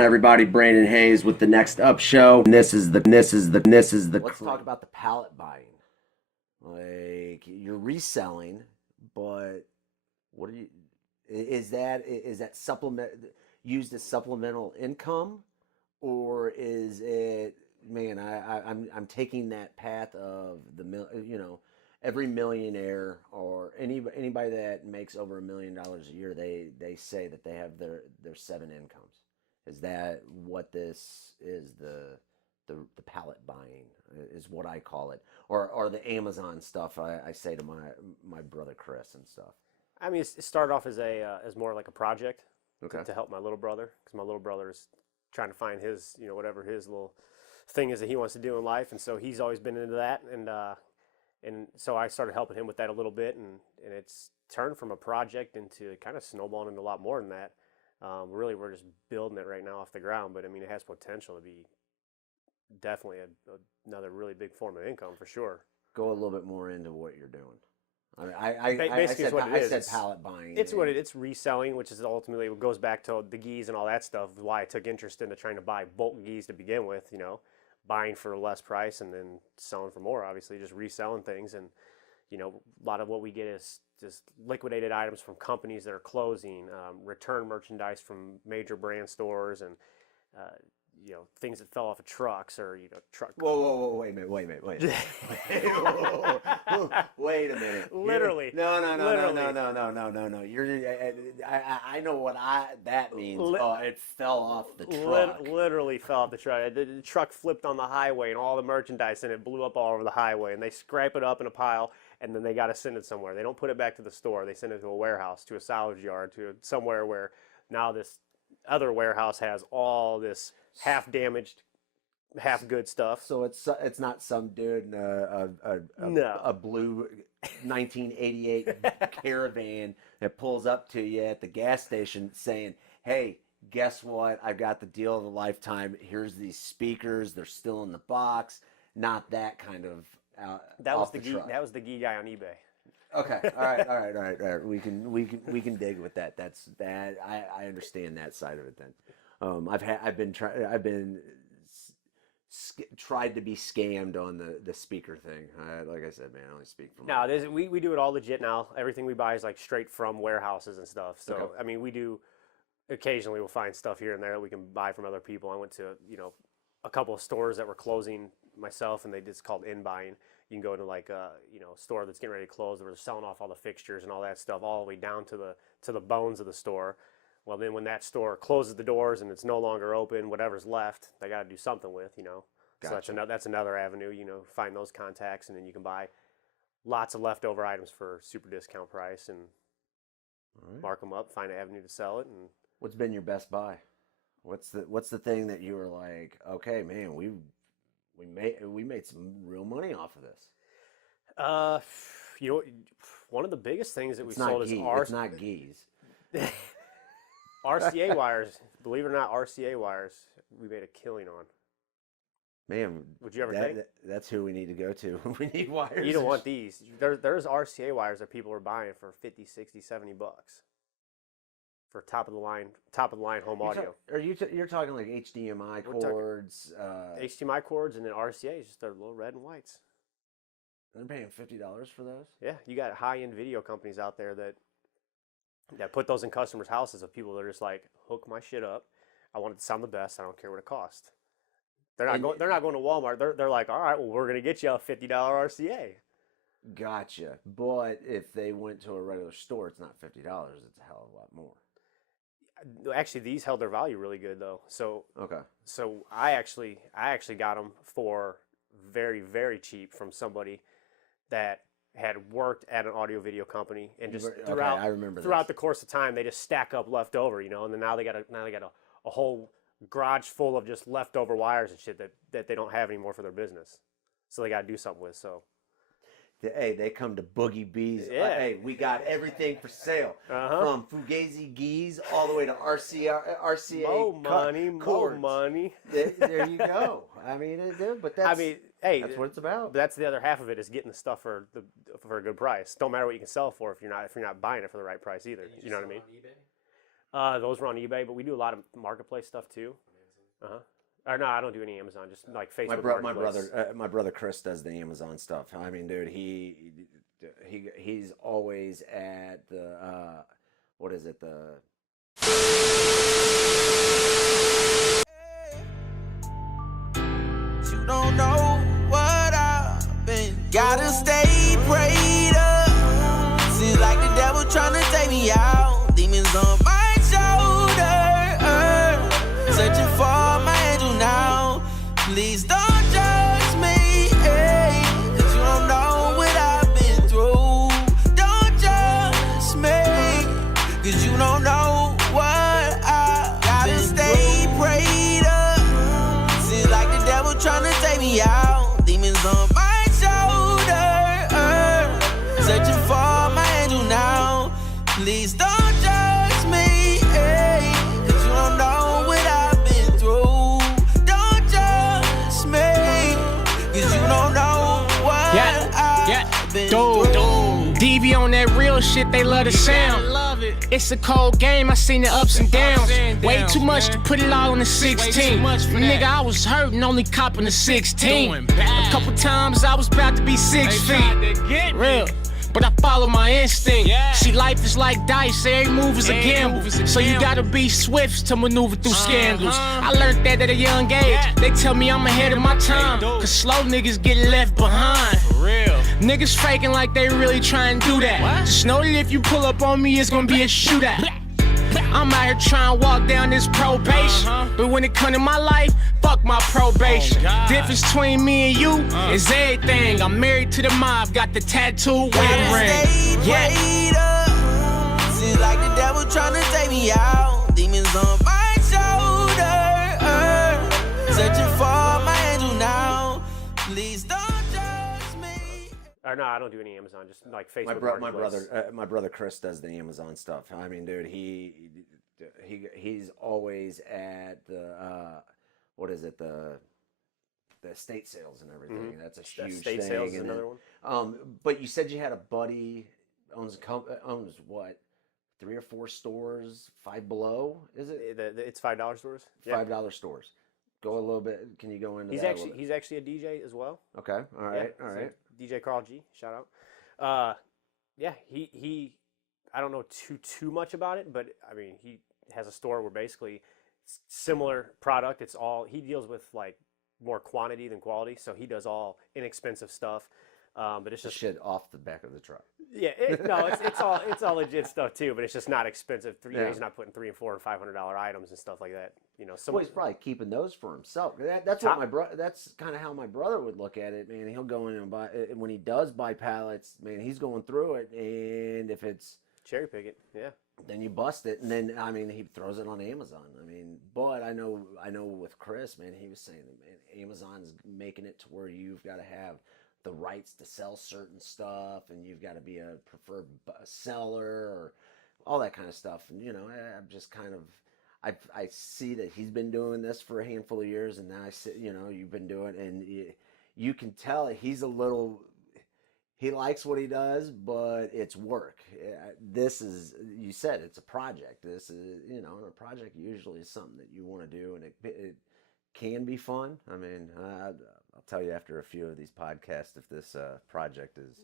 Everybody, Brandon Hayez with the Next Up Show. And this is the. Let's talk about the pallet buying. Like, you're reselling, but what are you? Is that supplement used as supplemental income, or is it? Man, I'm taking that path of every millionaire or anybody that makes over $1 million a year, they say that they have their 7 incomes. Is that what this is? The pallet buying is what I call it, or the Amazon stuff. I say to my brother Chris and stuff. I mean, it started off as more like a project Okay. to help my little brother, because my little brother is trying to find his, whatever his little thing is that he wants to do in life, and so he's always been into that, and so I started helping him with that a little bit, and it's turned from a project into kind of snowballing into a lot more than that. Really, we're just building it right now off the ground, but I mean, it has potential to be definitely another really big form of income for sure. Go a little bit more into what you're doing. I said pallet buying. It's reselling, which is ultimately what goes back to the geese and all that stuff. Why I took interest into trying to buy bulk geese to begin with, buying for a less price and then selling for more. Obviously, just reselling things, and a lot of what we get is just liquidated items from companies that are closing, return merchandise from major brand stores, and things that fell off of trucks or truck. Whoa! Wait a minute! Wait a minute! Literally. No! I know what that means. It fell off the truck. Literally fell off the truck. The truck flipped on the highway, and all the merchandise in it blew up all over the highway. And they scrape it up in a pile, and then they got to send it somewhere. They don't put it back to the store. They send it to a warehouse, to a salvage yard, to somewhere where now this other warehouse has all this half-damaged, half-good stuff. So it's not some dude in a blue 1988 Caravan that pulls up to you at the gas station saying, "Hey, guess what? I've got the deal of a lifetime. Here's these speakers. They're still in the box." Not that kind of. That was the geek guy on eBay. Okay. All right. We can dig with that. That's bad. I understand that side of it then. I've been tried to be scammed on the speaker thing. Like I said, man, I only speak from. No, we do it all legit now. Everything we buy is like straight from warehouses and stuff. So okay. I mean, we do occasionally we'll find stuff here and there that we can buy from other people. I went to a couple of stores that were closing myself, and it's called in buying. You can go to like a store that's getting ready to close, where they're selling off all the fixtures and all that stuff, all the way down to the bones of the store. Well, then when that store closes the doors and it's no longer open, whatever's left, they got to do something with, Gotcha. So that's another avenue, find those contacts, and then you can buy lots of leftover items for super discount price and mark them up, find an avenue to sell it. And what's been your best buy? What's the thing that you were like, okay, man, we made some real money off of this? One of the biggest things that we sold is it's not geese. RCA wires. Believe it or not, RCA wires we made a killing on. Man, would you ever think? That's who we need to go to. We need wires. You don't want these. There's RCA wires that people are buying for 50, 60, 70 bucks. For top of the line home audio. You're talking like HDMI cords? HDMI cords, and then RCA is just their little red and whites. They're paying $50 for those? Yeah, you got high-end video companies out there that put those in customers' houses of people that are just like, hook my shit up. I want it to sound the best. I don't care what it costs. They're not going to Walmart. They're like, all right, well, we're going to get you a $50 RCA. Gotcha. But if they went to a regular store, it's not $50. It's a hell of a lot more. Actually, these held their value really good though. So okay. So I actually got them for very, very cheap from somebody that had worked at an audio video company, and just throughout the course of time they just stack up leftover, and then now they got a whole garage full of just leftover wires and shit that they don't have anymore for their business. So they got to do something with. So hey, they come to Boogie B's. Yeah. Hey, we got everything for sale. From Fugazi geese all the way to RCA. More money. There you go. I mean, but that's hey, that's what it's about. That's the other half of it, is getting the stuff for a good price. Don't matter what you can sell for if you're not buying it for the right price either. You know what I mean? Those were on eBay, but we do a lot of marketplace stuff too. Or no, I don't do any Amazon. Just like Facebook. My brother Chris does the Amazon stuff. I mean, dude, he's always at the what is it, the You don't know what I've been. Gotta stay prayed up. Seems like the devil trying to take me out. Demons on my shoulder. Searching for my angel now. Please don't judge me. Cause you don't know what I've been through. Don't judge me. Cause you don't know what I've gotta stay prayed up. Seems like the devil trying to take me out. Demons on my shoulder. Searching for my angel now. Please don't judge me. Cause you don't know what I've been through. Don't judge me. Cause you don't know what I've been through. DV on that real shit, they love the sound. It's a cold game, I seen the ups and downs. Way too much to put it all on the 16. Nigga, I was hurting, only copping the 16. A couple times I was about to be 6 feet. Real. But I follow my instinct. See, life is like dice, every move is a gamble. So you gotta be swift to maneuver through scandals. I learned that at a young age. They tell me I'm ahead of my time. Cause slow niggas get left behind. Niggas faking like they really trying to do that. Just know that if you pull up on me, it's gonna be a shootout. I'm out here trying to walk down this probation. But when it come to my life, fuck my probation. Difference between me and you is everything. I'm married to the mob, got the tattoo wedding ring. Yeah. Seems like the devil trying to take me out. Demons on my shoulder. Searching for my angel now. Please don't judge me. Or no, I don't do any Amazon. Just like Facebook. my brother Chris does the Amazon stuff. I mean, dude, he's always at the what is it, the estate sales and everything. That's a huge estate thing. Sales is another one. But you said you had a buddy owns what, 3 or 4 stores, Five Below, is it? It's $5 stores. $5 stores. Go a little bit. Can you go into He's that? He's actually a DJ as well. Okay. All right. Yeah, all right. DJ Carl G. Shout out. Yeah. He. I don't know too much about it, but I mean, he has a store where basically similar product. It's all he deals with, like more quantity than quality. So he does all inexpensive stuff. But it's just shit off the back of the truck. Yeah, it's all legit stuff too, but it's just not expensive. He's not putting $300 and $400 and $500 items and stuff like that. You know, well, he's probably keeping those for himself. That's what my brother. That's kind of how my brother would look at it, man. He'll go in and buy. When he does buy pallets, man, he's going through it, and if it's cherry pick it, yeah, then you bust it, and then I mean he throws it on Amazon. I mean, but I know with Chris, man, he was saying that, man, Amazon's making it to where you've got to have the rights to sell certain stuff, and you've got to be a preferred seller or all that kind of stuff. And you know, I'm just kind of, I see that he's been doing this for a handful of years, and now I see, you know, you've been doing, and you can tell he's a little, he likes what he does, but it's work. This is, you said it's a project. This is, you know, a project usually is something that you want to do, and it can be fun. I mean, I'll tell you after a few of these podcasts if this project is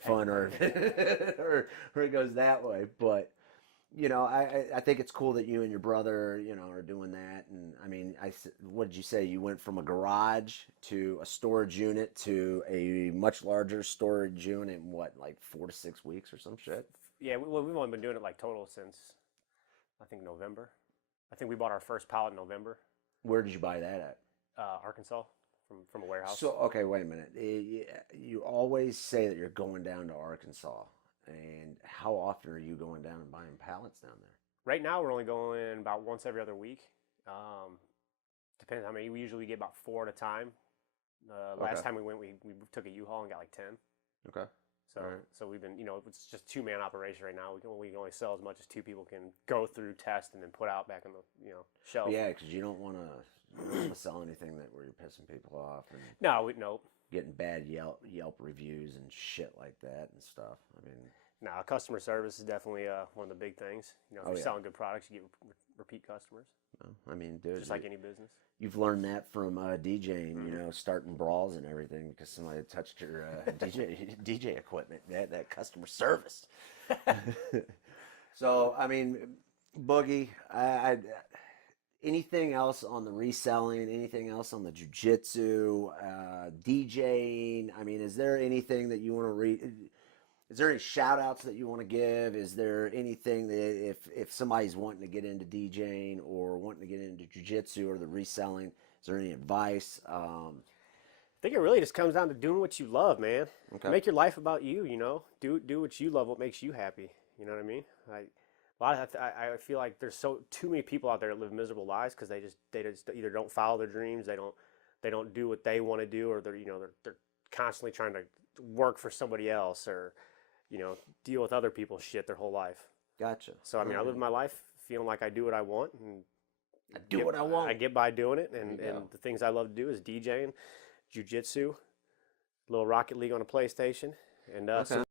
fun or it goes that way. But you know, I think it's cool that you and your brother, you know, are doing that. And I mean, what did you say? You went from a garage to a storage unit to a much larger storage unit in what, like 4 to 6 weeks or some shit? Yeah, we've only been doing it like total since I think November. I think we bought our first pallet in November. Where did you buy that at? Arkansas, from a warehouse. So, okay, wait a minute. You always say that you're going down to Arkansas. And how often are you going down and buying pallets down there? Right now, we're only going about once every other week. Depends. I mean, we usually get about 4 at a time. Last time we went, we took a U-Haul and got like 10. Okay. So we've been, you know, it's just 2-man operation right now. We can only sell as much as 2 people can go through, test, and then put out back on the, you know, shelf. Yeah, because you don't want to sell anything where you're pissing people off. And no. Getting bad Yelp reviews and shit like that and stuff. I mean, Now, customer service is definitely one of the big things. You know, if you're selling good products, you get repeat customers. Well, I mean, dude, just like any business. You've learned that from DJing, you know, starting brawls and everything because somebody touched your DJ equipment. That customer service. So, I mean, Boogie, anything else on the reselling? Anything else on the jiu-jitsu, DJing? I mean, is there anything that you want to Is there any shout outs that you want to give? Is there anything that if somebody's wanting to get into DJing or wanting to get into jiu-jitsu or the reselling, is there any advice? I think it really just comes down to doing what you love, man. Okay. Make your life about you, you know. Do what you love, what makes you happy. You know what I mean? I feel like there's too many people out there that live miserable lives because they just either don't follow their dreams, they don't do what they want to do, or they're constantly trying to work for somebody else, or deal with other people's shit their whole life. Gotcha. So, I mean, I live my life feeling like I do what I want. And I do what I want. I get by doing it. And the things I love to do is DJing, jiu-jitsu, a little Rocket League on a PlayStation. And okay.